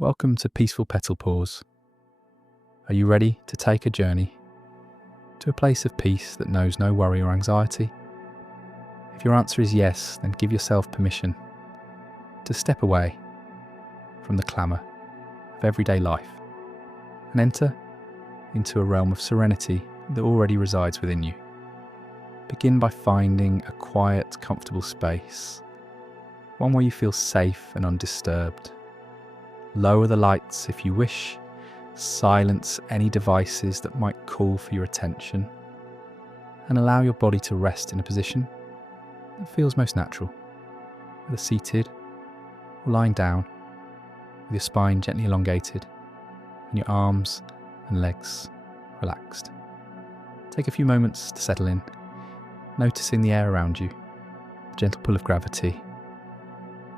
Welcome to Peaceful Petal Pause. Are you ready to take a journey to a place of peace that knows no worry or anxiety? If your answer is yes, then give yourself permission to step away from the clamour of everyday life and enter into a realm of serenity that already resides within you. Begin by finding a quiet, comfortable space, one where you feel safe and undisturbed. Lower the lights if you wish, silence any devices that might call for your attention, and allow your body to rest in a position that feels most natural, whether seated or lying down, with your spine gently elongated and your arms and legs relaxed. Take a few moments to settle in, noticing the air around you, the gentle pull of gravity,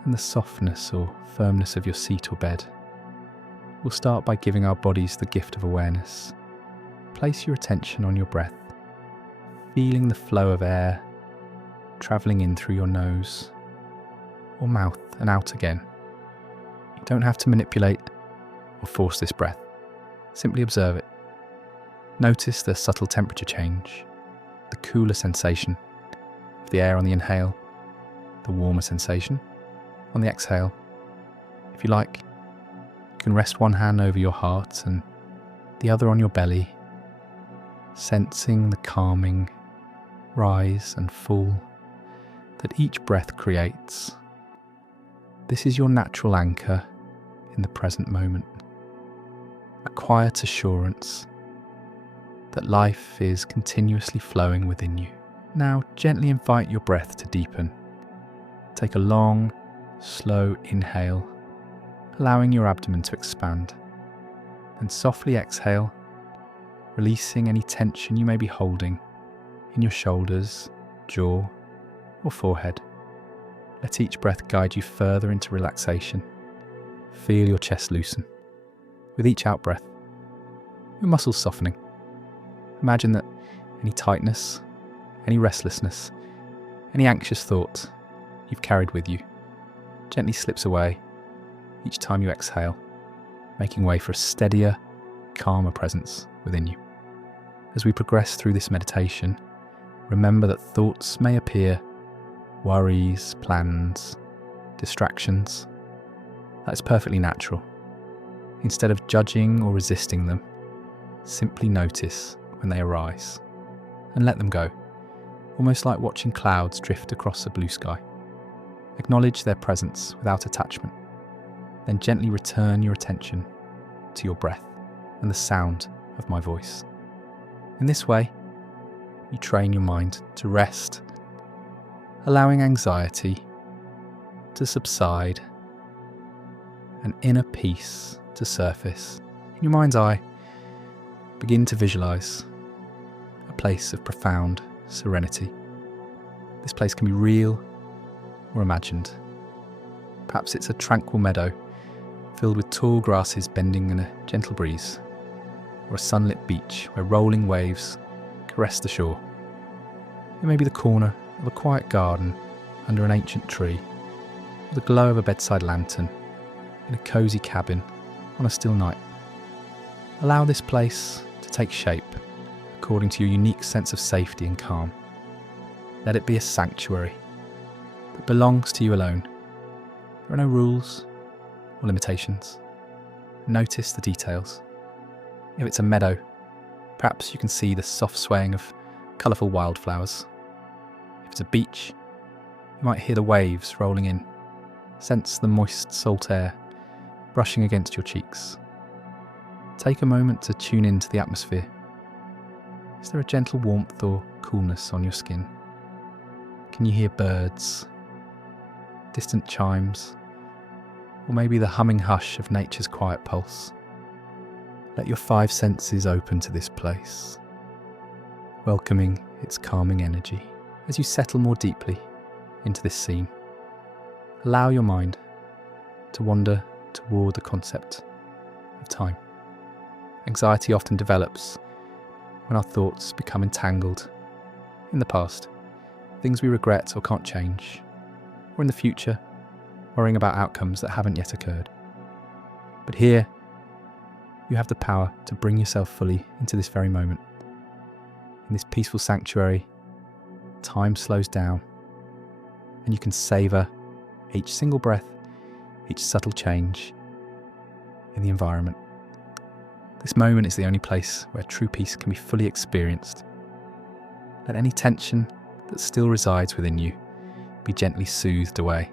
and the softness or firmness of your seat or bed. We'll start by giving our bodies the gift of awareness. Place your attention on your breath, feeling the flow of air travelling in through your nose or mouth and out again. You don't have to manipulate or force this breath. Simply observe it. Notice the subtle temperature change, the cooler sensation of the air on the inhale, the warmer sensation on the exhale. If you like, you can rest one hand over your heart and the other on your belly, sensing the calming rise and fall that each breath creates. This is your natural anchor in the present moment, a quiet assurance that life is continuously flowing within you. Now gently invite your breath to deepen. Take a long, slow inhale, allowing your abdomen to expand. Then softly exhale, releasing any tension you may be holding in your shoulders, jaw, or forehead. Let each breath guide you further into relaxation. Feel your chest loosen. With each out-breath, your muscles softening. Imagine that any tightness, any restlessness, any anxious thought you've carried with you gently slips away each time you exhale, making way for a steadier, calmer presence within you. As we progress through this meditation, remember that thoughts may appear, worries, plans, distractions. That is perfectly natural. Instead of judging or resisting them, simply notice when they arise and let them go, almost like watching clouds drift across a blue sky. Acknowledge their presence without attachment, then gently return your attention to your breath and the sound of my voice. In this way, you train your mind to rest, allowing anxiety to subside and inner peace to surface. In your mind's eye, begin to visualize a place of profound serenity. This place can be real or imagined. Perhaps it's a tranquil meadow filled with tall grasses bending in a gentle breeze, or a sunlit beach where rolling waves caress the shore. It may be the corner of a quiet garden under an ancient tree, or the glow of a bedside lantern in a cosy cabin on a still night. Allow this place to take shape according to your unique sense of safety and calm. Let it be a sanctuary that belongs to you alone. There are no rules or limitations. Notice the details. If it's a meadow, perhaps you can see the soft swaying of colourful wildflowers. If it's a beach, you might hear the waves rolling in, sense the moist salt air brushing against your cheeks. Take a moment to tune into the atmosphere. Is there a gentle warmth or coolness on your skin? Can you hear birds, distant chimes, or maybe the humming hush of nature's quiet pulse? Let your 5 senses open to this place, welcoming its calming energy. As you settle more deeply into this scene, allow your mind to wander toward the concept of time. Anxiety often develops when our thoughts become entangled in the past, things we regret or can't change, or in the future, worrying about outcomes that haven't yet occurred. But here, you have the power to bring yourself fully into this very moment. In this peaceful sanctuary, time slows down, and you can savour each single breath, each subtle change in the environment. This moment is the only place where true peace can be fully experienced. Let any tension that still resides within you be gently soothed away.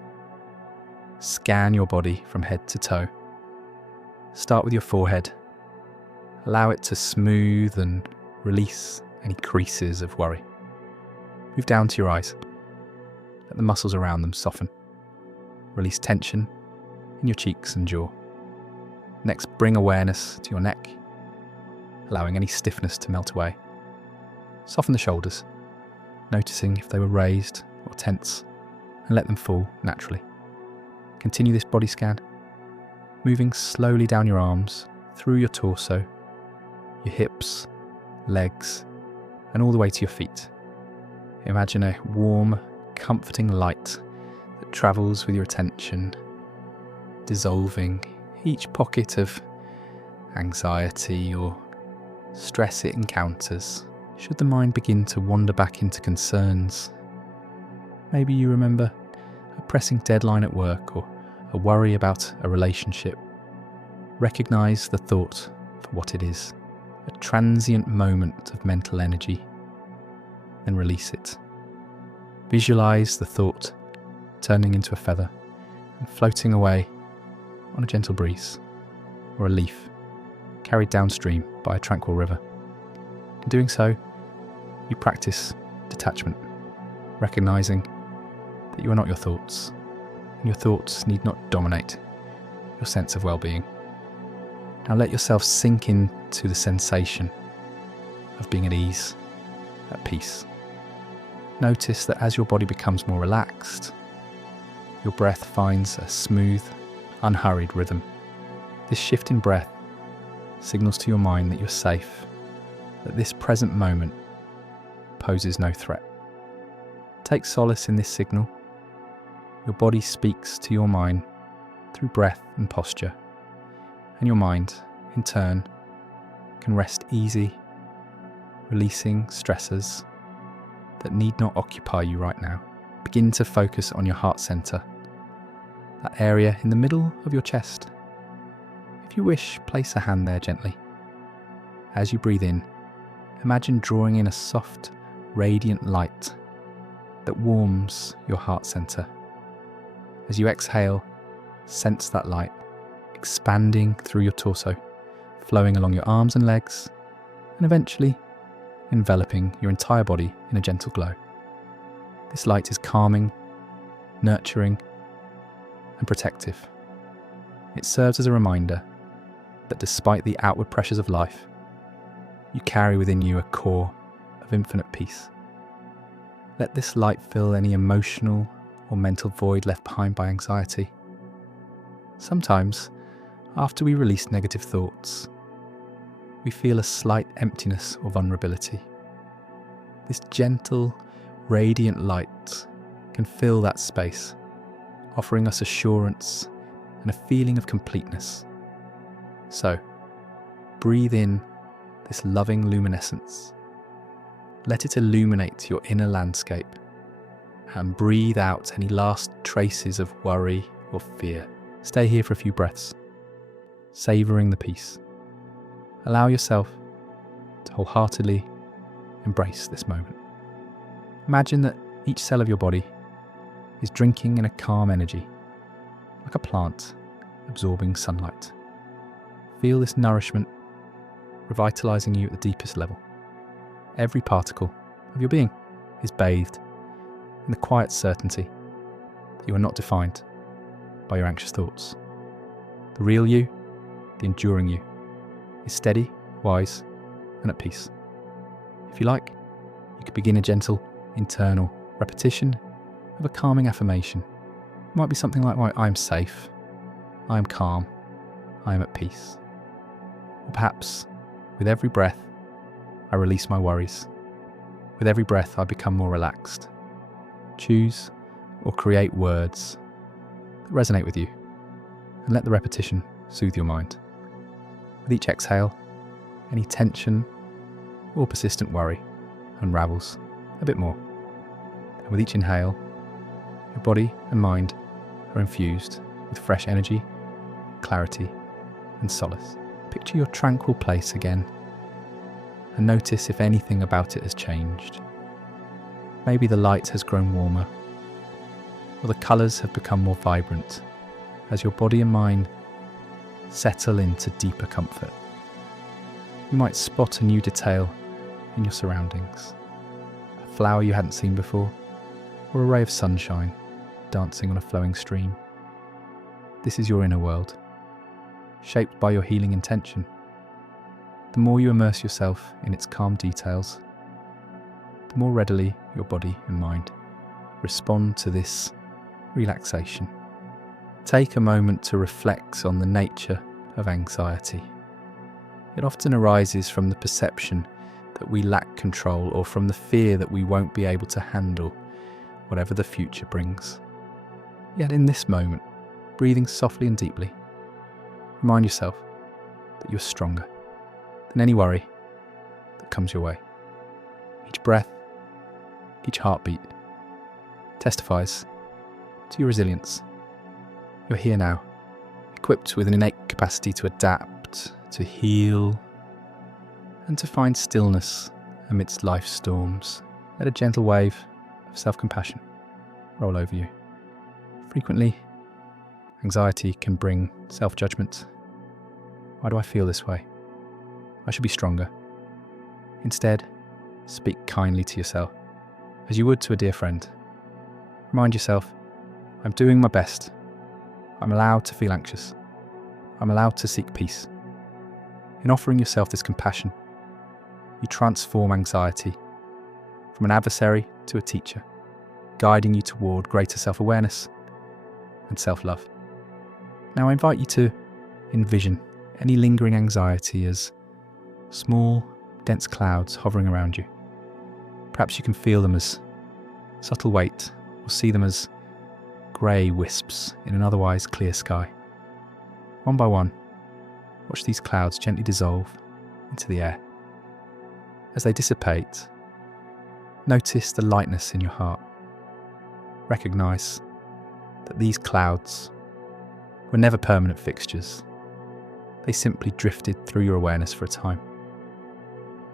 Scan your body from head to toe. Start with your forehead. Allow it to smooth and release any creases of worry. Move down to your eyes. Let the muscles around them soften. Release tension in your cheeks and jaw. Next, bring awareness to your neck, allowing any stiffness to melt away. Soften the shoulders, noticing if they were raised or tense, and let them fall naturally. Continue this body scan, moving slowly down your arms, through your torso, your hips, legs, and all the way to your feet. Imagine a warm, comforting light that travels with your attention, dissolving each pocket of anxiety or stress it encounters. Should the mind begin to wander back into concerns, maybe you remember a pressing deadline at work or a worry about a relationship, recognize the thought for what it is, a transient moment of mental energy, then release it. Visualize the thought turning into a feather and floating away on a gentle breeze, or a leaf carried downstream by a tranquil river. In doing so, you practice detachment, recognizing that you are not your thoughts, and your thoughts need not dominate your sense of well-being. Now let yourself sink into the sensation of being at ease, at peace. Notice that as your body becomes more relaxed, your breath finds a smooth, unhurried rhythm. This shift in breath signals to your mind that you're safe, that this present moment poses no threat. Take solace in this signal. Your body speaks to your mind through breath and posture, and your mind, in turn, can rest easy, releasing stressors that need not occupy you right now. Begin to focus on your heart center, that area in the middle of your chest. If you wish, place a hand there gently. As you breathe in, imagine drawing in a soft, radiant light that warms your heart center. As you exhale, sense that light expanding through your torso, flowing along your arms and legs, and eventually enveloping your entire body in a gentle glow. This light is calming, nurturing, and protective. It serves as a reminder that despite the outward pressures of life, you carry within you a core of infinite peace. Let this light fill any emotional or mental void left behind by anxiety. Sometimes, after we release negative thoughts, we feel a slight emptiness or vulnerability. This gentle, radiant light can fill that space, offering us assurance and a feeling of completeness. So, breathe in this loving luminescence. Let it illuminate your inner landscape, and breathe out any last traces of worry or fear. Stay here for a few breaths, savouring the peace. Allow yourself to wholeheartedly embrace this moment. Imagine that each cell of your body is drinking in a calm energy, like a plant absorbing sunlight. Feel this nourishment revitalising you at the deepest level. Every particle of your being is bathed in the quiet certainty that you are not defined by your anxious thoughts. The real you, the enduring you, is steady, wise, and at peace. If you like, you could begin a gentle internal repetition of a calming affirmation. It might be something like, I am safe, I am calm, I am at peace. Or perhaps, with every breath, I release my worries. With every breath, I become more relaxed. Choose or create words that resonate with you, and let the repetition soothe your mind. With each exhale, any tension or persistent worry unravels a bit more. And with each inhale, your body and mind are infused with fresh energy, clarity, and solace. Picture your tranquil place again and notice if anything about it has changed. Maybe the light has grown warmer, or the colours have become more vibrant as your body and mind settle into deeper comfort. You might spot a new detail in your surroundings, a flower you hadn't seen before, or a ray of sunshine dancing on a flowing stream. This is your inner world, shaped by your healing intention. The more you immerse yourself in its calm details, the more readily your body and mind respond to this relaxation. Take a moment to reflect on the nature of anxiety. It often arises from the perception that we lack control or from the fear that we won't be able to handle whatever the future brings. Yet in this moment, breathing softly and deeply, remind yourself that you're stronger than any worry that comes your way. Each breath, each heartbeat testifies to your resilience. You're here now, equipped with an innate capacity to adapt, to heal, and to find stillness amidst life's storms. Let a gentle wave of self-compassion roll over you. Frequently, anxiety can bring self-judgment. Why do I feel this way? I should be stronger. Instead, speak kindly to yourself, as you would to a dear friend. Remind yourself, I'm doing my best. I'm allowed to feel anxious. I'm allowed to seek peace. In offering yourself this compassion, you transform anxiety from an adversary to a teacher, guiding you toward greater self-awareness and self-love. Now I invite you to envision any lingering anxiety as small, dense clouds hovering around you. Perhaps you can feel them as subtle weight or see them as grey wisps in an otherwise clear sky. One by one, watch these clouds gently dissolve into the air. As they dissipate, notice the lightness in your heart. Recognise that these clouds were never permanent fixtures. They simply drifted through your awareness for a time.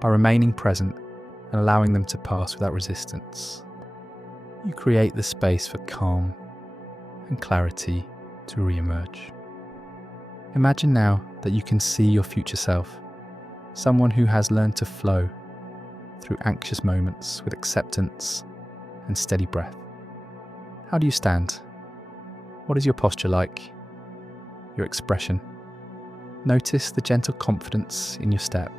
By remaining present and allowing them to pass without resistance, you create the space for calm and clarity to re-emerge. Imagine now that you can see your future self, someone who has learned to flow through anxious moments with acceptance and steady breath. How do you stand? What is your posture like? Your expression? Notice the gentle confidence in your step,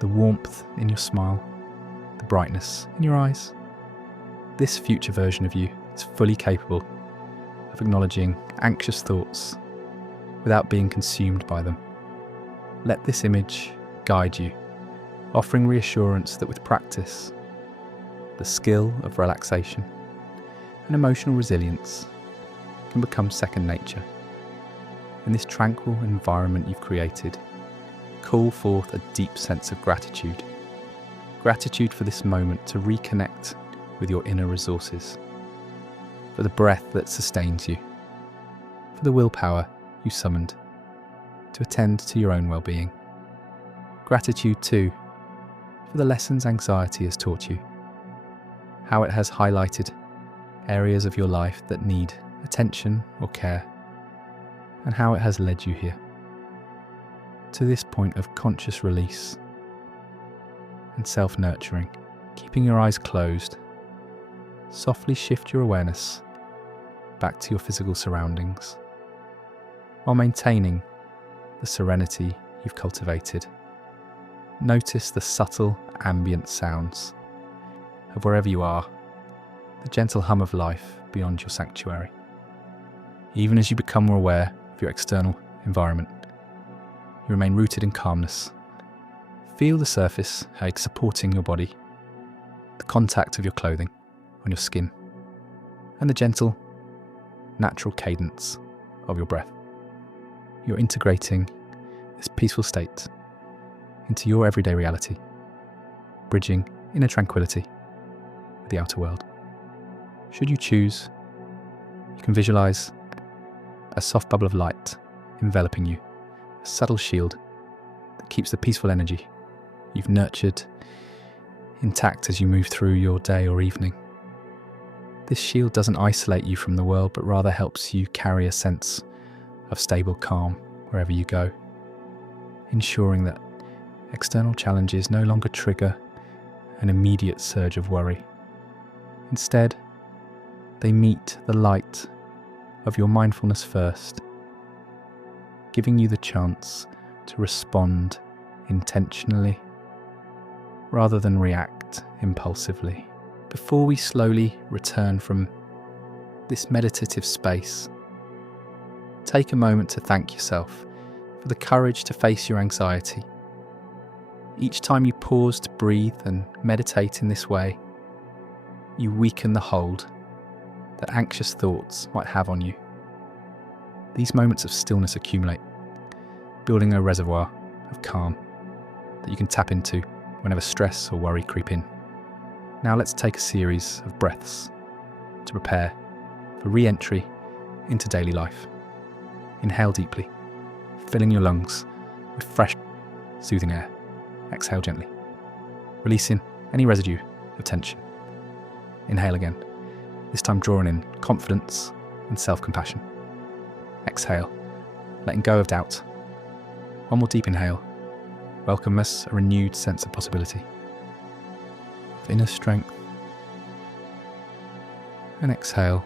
the warmth in your smile, the brightness in your eyes. This future version of you is fully capable of acknowledging anxious thoughts without being consumed by them. Let this image guide you, offering reassurance that with practice, the skill of relaxation and emotional resilience can become second nature. In this tranquil environment you've created, call forth a deep sense of gratitude. Gratitude for this moment to reconnect with your inner resources, for the breath that sustains you, for the willpower you summoned to attend to your own well-being. Gratitude too for the lessons anxiety has taught you, how it has highlighted areas of your life that need attention or care, and how it has led you here, to this point of conscious release and self-nurturing. Keeping your eyes closed, softly shift your awareness back to your physical surroundings, while maintaining the serenity you've cultivated. Notice the subtle ambient sounds of wherever you are, the gentle hum of life beyond your sanctuary. Even as you become more aware of your external environment, you remain rooted in calmness. Feel the surface, how it's supporting your body, the contact of your clothing on your skin, and the gentle, natural cadence of your breath. you're integrating this peaceful state into your everyday reality, bridging inner tranquility with the outer world. Should you choose, you can visualize a soft bubble of light enveloping you, a subtle shield that keeps the peaceful energy you've nurtured intact as you move through your day or evening. This shield doesn't isolate you from the world, but rather helps you carry a sense of stable calm wherever you go, ensuring that external challenges no longer trigger an immediate surge of worry. Instead, they meet the light of your mindfulness first, giving you the chance to respond intentionally rather than react impulsively. Before we slowly return from this meditative space, take a moment to thank yourself for the courage to face your anxiety. Each time you pause to breathe and meditate in this way, you weaken the hold that anxious thoughts might have on you. These moments of stillness accumulate, building a reservoir of calm that you can tap into whenever stress or worry creep in. Now let's take a series of breaths to prepare for re-entry into daily life. Inhale deeply, filling your lungs with fresh, soothing air. Exhale gently, releasing any residue of tension. Inhale again, this time drawing in confidence and self-compassion. Exhale, letting go of doubt. One more deep inhale. Welcome us a renewed sense of possibility, of inner strength. And exhale,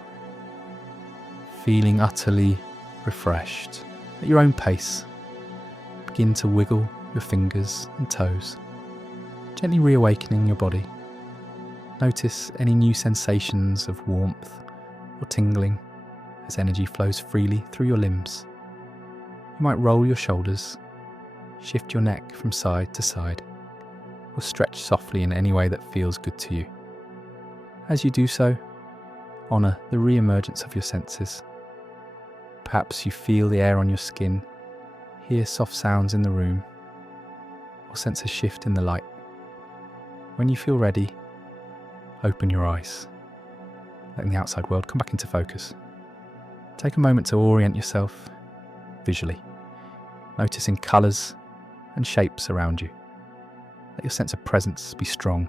feeling utterly refreshed. At your own pace, begin to wiggle your fingers and toes, gently reawakening your body. Notice any new sensations of warmth or tingling as energy flows freely through your limbs. You might roll your shoulders, shift your neck from side to side, or stretch softly in any way that feels good to you. As you do so, honour the re-emergence of your senses. Perhaps you feel the air on your skin, hear soft sounds in the room, or sense a shift in the light. When you feel ready, open your eyes, letting the outside world come back into focus. Take a moment to orient yourself visually, noticing colours and shapes around you. Let your sense of presence be strong.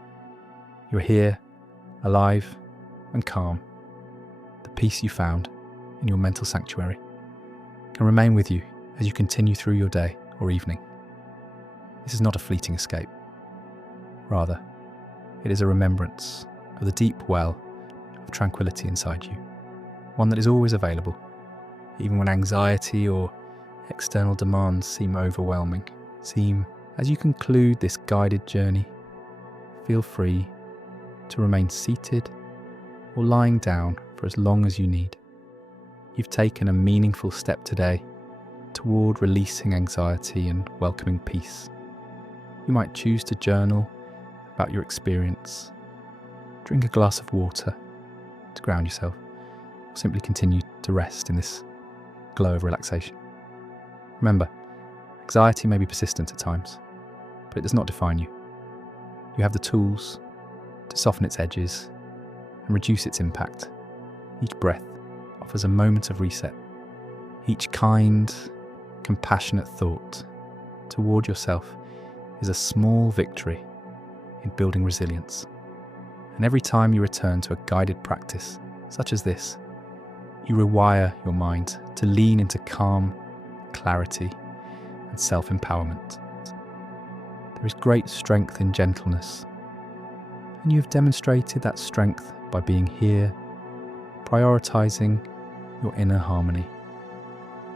You're here, alive and calm. The peace you found in your mental sanctuary can remain with you as you continue through your day or evening. This is not a fleeting escape. Rather, it is a remembrance of the deep well of tranquility inside you, one that is always available, even when anxiety or external demands seem overwhelming. As you conclude this guided journey, feel free to remain seated or lying down for as long as you need. You've taken a meaningful step today toward releasing anxiety and welcoming peace. You might choose to journal about your experience, drink a glass of water to ground yourself, or simply continue to rest in this glow of relaxation. Remember, anxiety may be persistent at times, but it does not define you. You have the tools to soften its edges and reduce its impact. Each breath offers a moment of reset. Each kind, compassionate thought toward yourself is a small victory in building resilience. And every time you return to a guided practice such as this, you rewire your mind to lean into calm, clarity, and self-empowerment. There is great strength in gentleness, and you have demonstrated that strength by being here, prioritizing your inner harmony.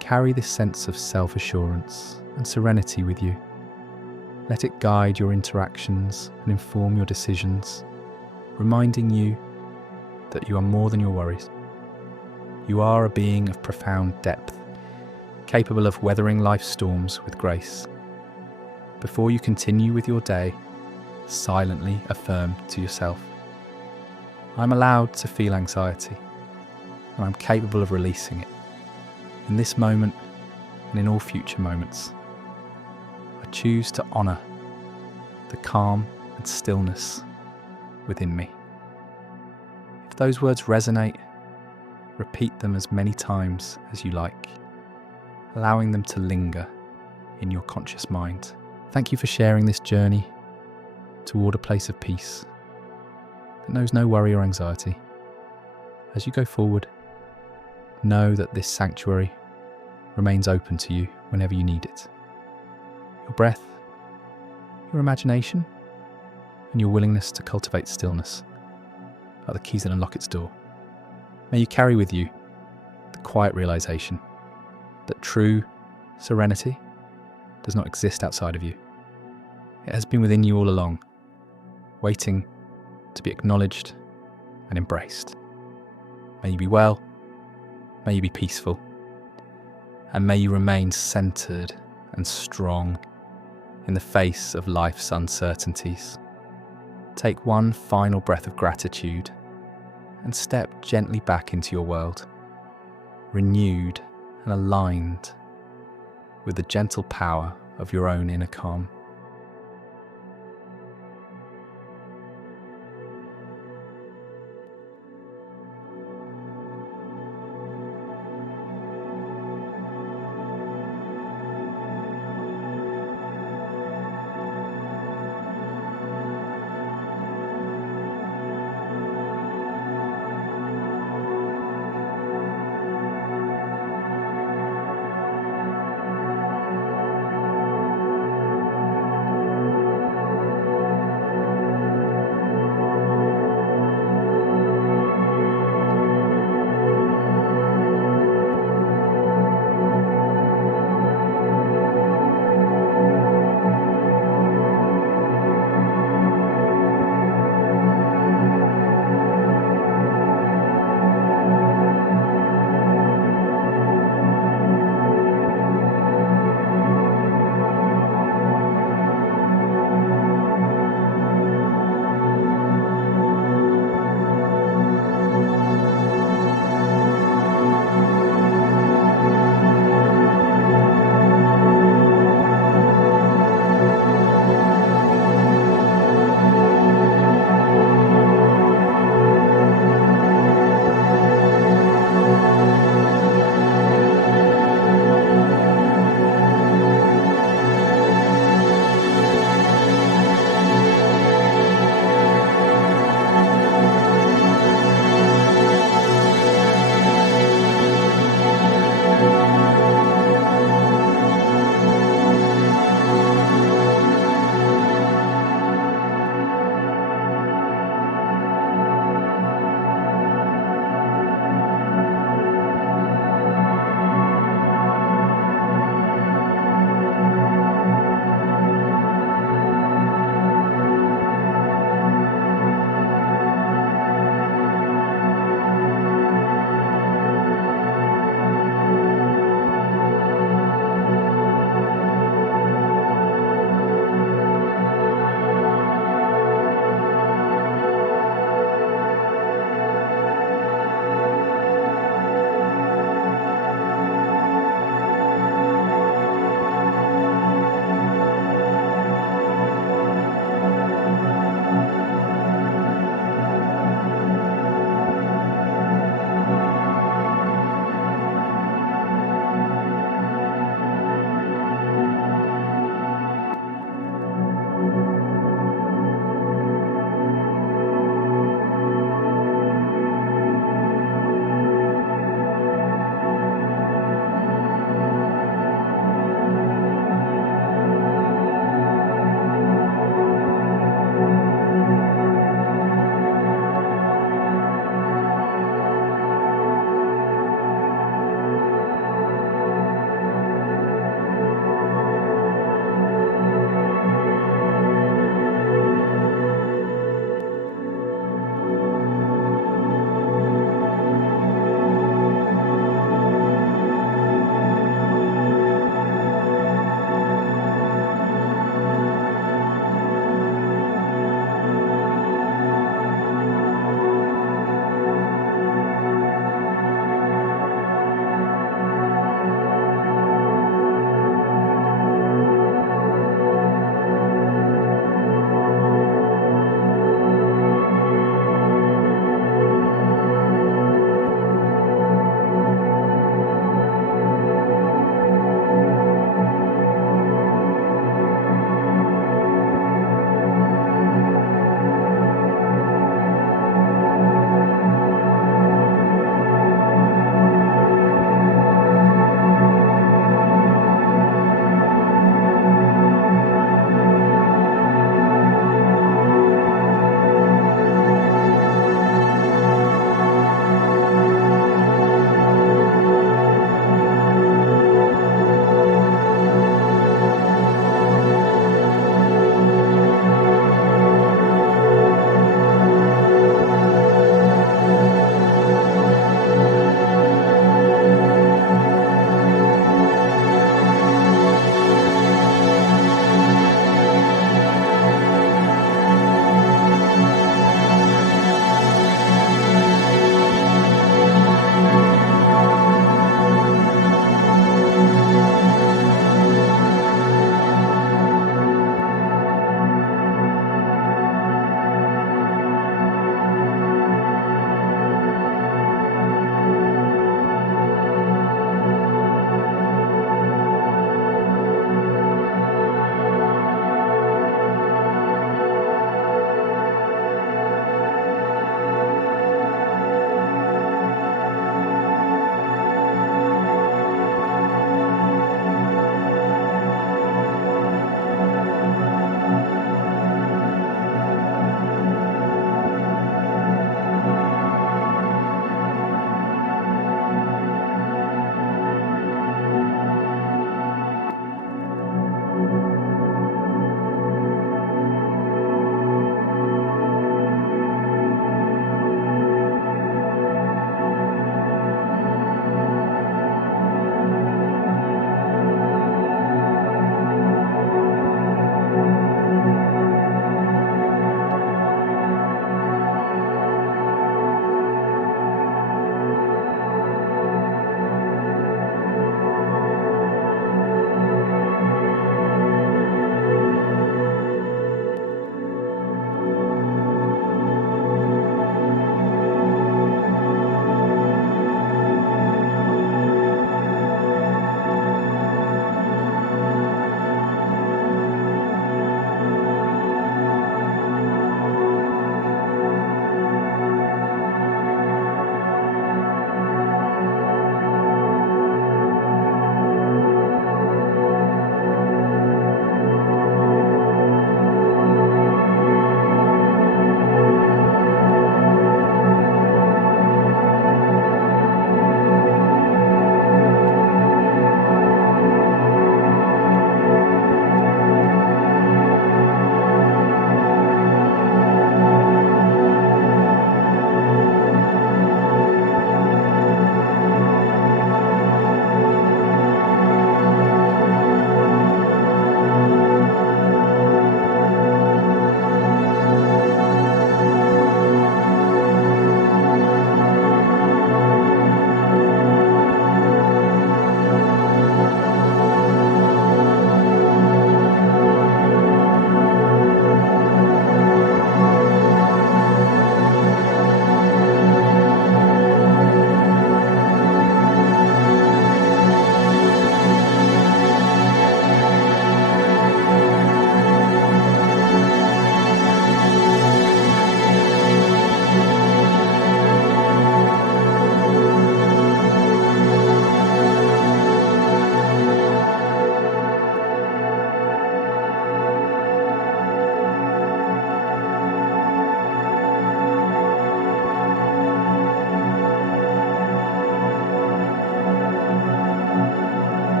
Carry this sense of self-assurance and serenity with you. Let it guide your interactions and inform your decisions, reminding you that you are more than your worries. You are a being of profound depth, capable of weathering life's storms with grace. Before you continue with your day, silently affirm to yourself, I'm allowed to feel anxiety, and I'm capable of releasing it. In this moment, and in all future moments. I choose to honour the calm and stillness within me. If those words resonate, repeat them as many times as you like, allowing them to linger in your conscious mind. Thank you for sharing this journey toward a place of peace that knows no worry or anxiety. As you go forward, know that this sanctuary remains open to you whenever you need it. Your breath, your imagination, and your willingness to cultivate stillness are the keys that unlock its door. May you carry with you the quiet realization that true serenity does not exist outside of you. It has been within you all along, waiting to be acknowledged and embraced. May you be well, may you be peaceful, and may you remain centered and strong in the face of life's uncertainties. Take one final breath of gratitude and step gently back into your world, renewed and aligned with the gentle power of your own inner calm.